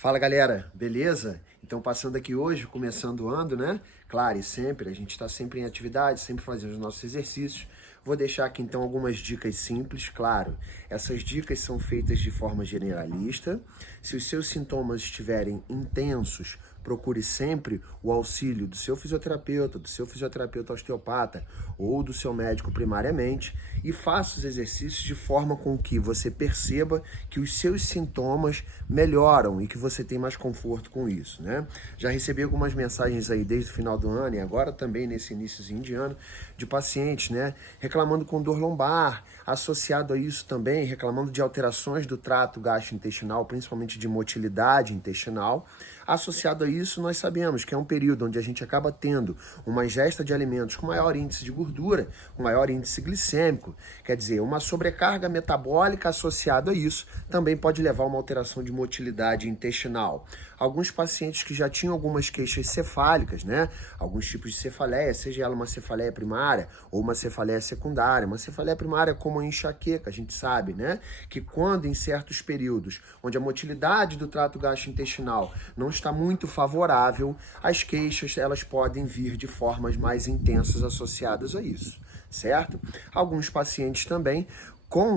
Fala galera, beleza? Então passando aqui hoje, começando o ano, né? Claro, e sempre, a gente está sempre em atividade, sempre fazendo os nossos exercícios. Vou deixar aqui então algumas dicas simples, claro. Essas dicas são feitas de forma generalista. Se os seus sintomas estiverem intensos, procure sempre o auxílio do seu fisioterapeuta osteopata ou do seu médico primariamente e faça os exercícios de forma com que você perceba que os seus sintomas melhoram e que você tem mais conforto com isso, né? Já recebi algumas mensagens aí desde o final do ano e agora também nesse iníciozinho de ano de pacientes, né, reclamando com dor lombar, associado a isso também, reclamando de alterações do trato gastrointestinal, principalmente de motilidade intestinal. Associado a isso, nós sabemos que é um período onde a gente acaba tendo uma ingesta de alimentos com maior índice de gordura, com maior índice glicêmico, quer dizer, uma sobrecarga metabólica associada a isso também pode levar a uma alteração de motilidade intestinal. Alguns pacientes que já tinham algumas queixas cefálicas, né? Alguns tipos de cefaleia, seja ela uma cefaleia primária ou uma cefaleia secundária. Uma cefaleia primária como a enxaqueca, a gente sabe, né? Que quando em certos períodos onde a motilidade do trato gastrointestinal não está muito favorável, as queixas elas podem vir de formas mais intensas associadas a isso, certo? Alguns pacientes também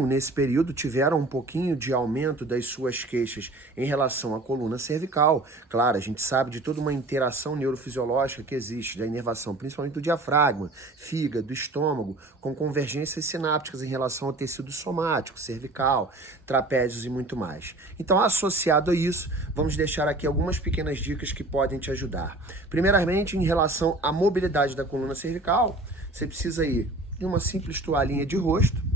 nesse período, tiveram um pouquinho de aumento das suas queixas em relação à coluna cervical. Claro, a gente sabe de toda uma interação neurofisiológica que existe, da inervação, principalmente do diafragma, fígado, estômago, com convergências sinápticas em relação ao tecido somático, cervical, trapézios e muito mais. Então, associado a isso, vamos deixar aqui algumas pequenas dicas que podem te ajudar. Primeiramente, em relação à mobilidade da coluna cervical, você precisa ir de uma simples toalhinha de rosto.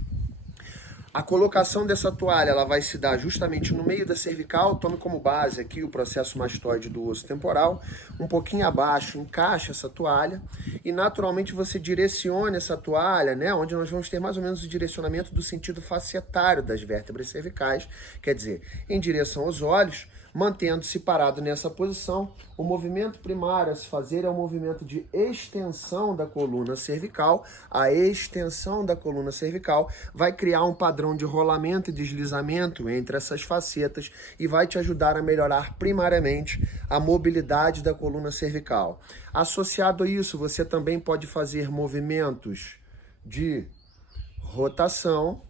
A colocação dessa toalha ela vai se dar justamente no meio da cervical, tome como base aqui o processo mastoide do osso temporal, um pouquinho abaixo, encaixa essa toalha e naturalmente você direcione essa toalha, né, onde nós vamos ter mais ou menos o direcionamento do sentido facetário das vértebras cervicais, quer dizer, em direção aos olhos, mantendo-se parado nessa posição. O movimento primário a se fazer é o movimento de extensão da coluna cervical. A extensão da coluna cervical vai criar um padrão de rolamento e deslizamento entre essas facetas e vai te ajudar a melhorar primariamente a mobilidade da coluna cervical. Associado a isso, você também pode fazer movimentos de rotação.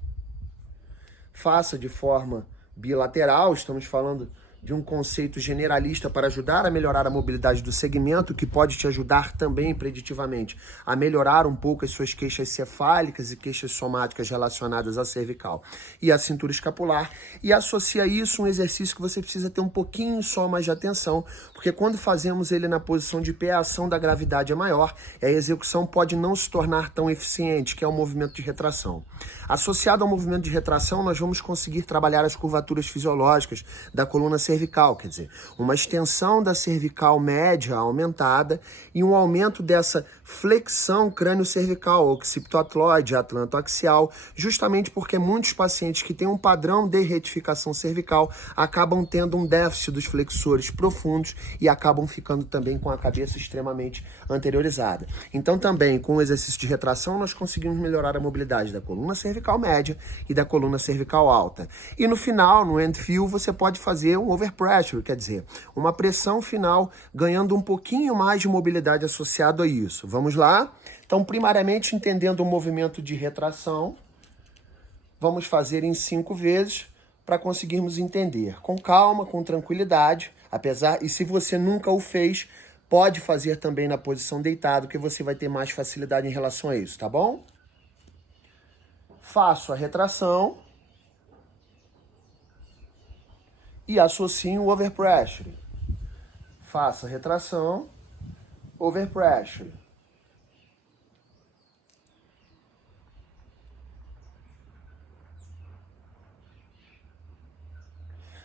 Faça de forma bilateral, estamos falando de um conceito generalista para ajudar a melhorar a mobilidade do segmento, que pode te ajudar também preditivamente a melhorar um pouco as suas queixas cefálicas e queixas somáticas relacionadas à cervical e à cintura escapular, e associa a isso um exercício que você precisa ter um pouquinho só mais de atenção, porque quando fazemos ele na posição de pé, a ação da gravidade é maior e a execução pode não se tornar tão eficiente, que é o movimento de retração. Associado ao movimento de retração, nós vamos conseguir trabalhar as curvaturas fisiológicas da coluna cervical, quer dizer, uma extensão da cervical média aumentada e um aumento dessa flexão crânio-cervical, occipito-atloide, atlanto-axial, justamente porque muitos pacientes que têm um padrão de retificação cervical acabam tendo um déficit dos flexores profundos e acabam ficando também com a cabeça extremamente anteriorizada. Então também, com o exercício de retração, nós conseguimos melhorar a mobilidade da coluna cervical média e da coluna cervical alta. E no final, no end feel, você pode fazer um overpressure, quer dizer, uma pressão final, ganhando um pouquinho mais de mobilidade associado a isso. Vamos lá? Então, primariamente, entendendo o movimento de retração, vamos fazer em 5 vezes para conseguirmos entender. Com calma, com tranquilidade, e se você nunca o fez, pode fazer também na posição deitado, que você vai ter mais facilidade em relação a isso, tá bom? Faço a retração e associo o overpressure. Faço a retração, overpressure.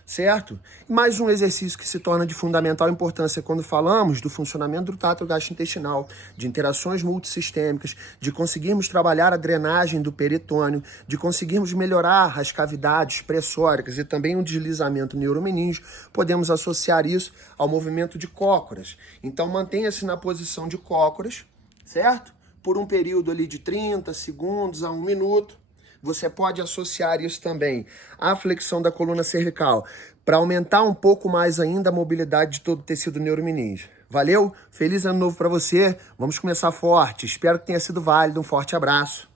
Certo? Mais um exercício que se torna de fundamental importância quando falamos do funcionamento do trato gastrointestinal, de interações multissistêmicas, de conseguirmos trabalhar a drenagem do peritônio, de conseguirmos melhorar as cavidades pressóricas e também o deslizamento neuromeníngeo, podemos associar isso ao movimento de cócoras. Então mantenha-se na posição de cócoras, certo? Por um período ali de 30 segundos a 1 minuto. você pode associar isso também à flexão da coluna cervical para aumentar um pouco mais ainda a mobilidade de todo o tecido neuromeninge. Valeu? Feliz ano novo para você. Vamos começar forte. Espero que tenha sido válido. Um forte abraço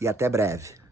e até breve.